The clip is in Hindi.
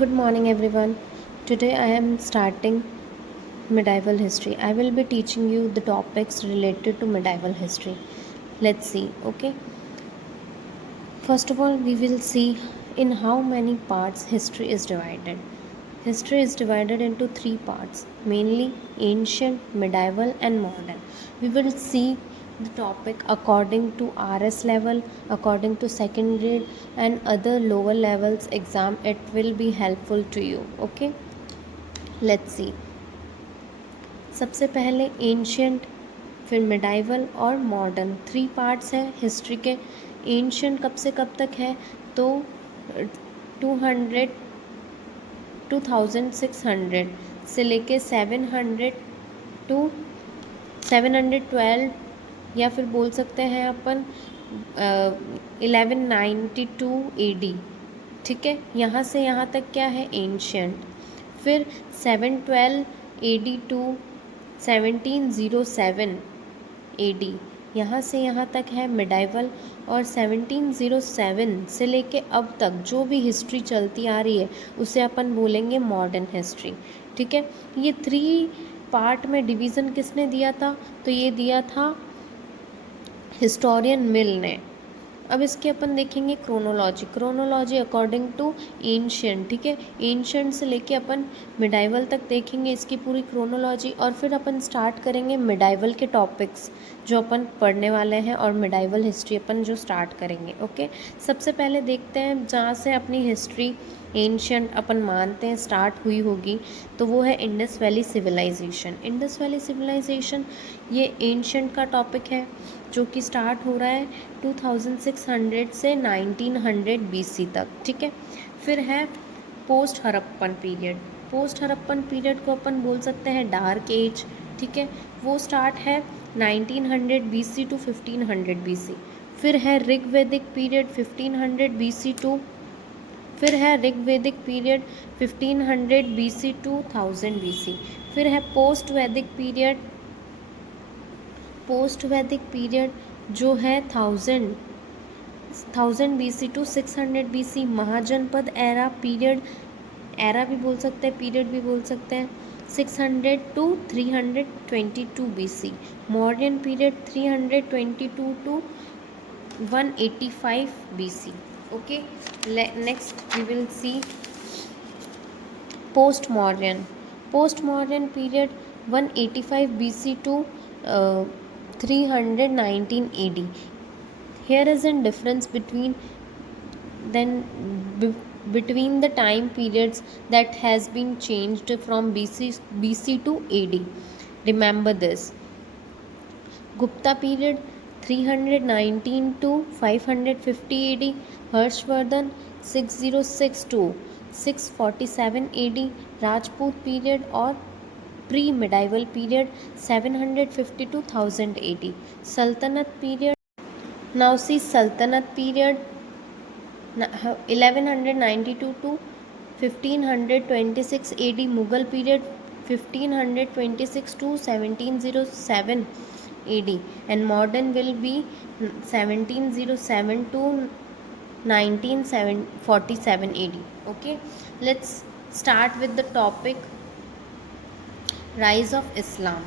Good morning, everyone. Today I am starting medieval history. I will be teaching you the topics related to medieval history. Let's see, okay? First of all, we will see in how many parts history is divided. History is divided into three parts, mainly ancient, medieval, and modern. We will see the topic according to RS level, according to second grade, and other lower levels exam. It will be helpful to you. Okay, let's see. सबसे पहले एंशियंट, फिर मिडाइवल और मॉडर्न, थ्री पार्ट्स है हिस्ट्री के. एंशियंट कब से कब तक है? तो 200 2600 से लेके 700 टू 712, या फिर बोल सकते हैं अपन 1192 AD. ठीक है, यहाँ से यहाँ तक क्या है? एंशियंट. फिर 712 AD टू 1707 AD, यहाँ से यहाँ तक है मिडाइवल. और 1707 से लेके अब तक जो भी हिस्ट्री चलती आ रही है उसे अपन बोलेंगे मॉडर्न हिस्ट्री. ठीक है, ये थ्री पार्ट में डिवीज़न किसने दिया था? तो ये दिया था हिस्टोरियन मिल ने. अब इसके अपन देखेंगे क्रोनोलॉजी अकॉर्डिंग टू एंशियंट. ठीक है, एंशियंट से लेके अपन मिडाइवल तक देखेंगे इसकी पूरी क्रोनोलॉजी, और फिर अपन स्टार्ट करेंगे मिडाइवल के टॉपिक्स जो अपन पढ़ने वाले हैं, और मिडाइवल हिस्ट्री अपन जो स्टार्ट करेंगे. ओके, सबसे पहले देखते हैं जहाँ से अपनी हिस्ट्री एंशियंट अपन मानते हैं स्टार्ट हुई होगी, तो वो है Indus valley civilisation. Indus valley civilisation ये एंशियंट का टॉपिक है जो कि स्टार्ट हो रहा है 2600 से 1900 BC तक. ठीक है, फिर है post Harappan period. Post Harappan period को अपन बोल सकते हैं डार्क एज. ठीक है, वो स्टार्ट है 1900 BC टू 1500 BC. फिर है ऋग्वैदिक पीरियड 1500 BC टू, फिर है ऋग्वैदिक पीरियड 1500 BC टू 1000 BC. फिर है पोस्ट वैदिक पीरियड जो है 1000 BC to 600 BC. Mahajanapada era period, era भी बोल सकते हैं, पीरियड भी बोल सकते हैं, 600 to 322 BC. Modern period 322 to 185 BC. Okay, next we will see post-modern period 185 BC to 319 AD. Here is a difference between the time periods that has been changed from BC to AD. Remember this. Gupta period 319 to 550 AD. Harshvardhan 606 to 647 AD. Rajput period or pre-medieval period 750 to 1000 AD. Sultanate period. Now see Sultanate period 1192 to 1526 AD. Mughal period 1526 to 1707 AD, and modern will be 1707 to 1947 AD. Okay, let's start with the topic rise of Islam.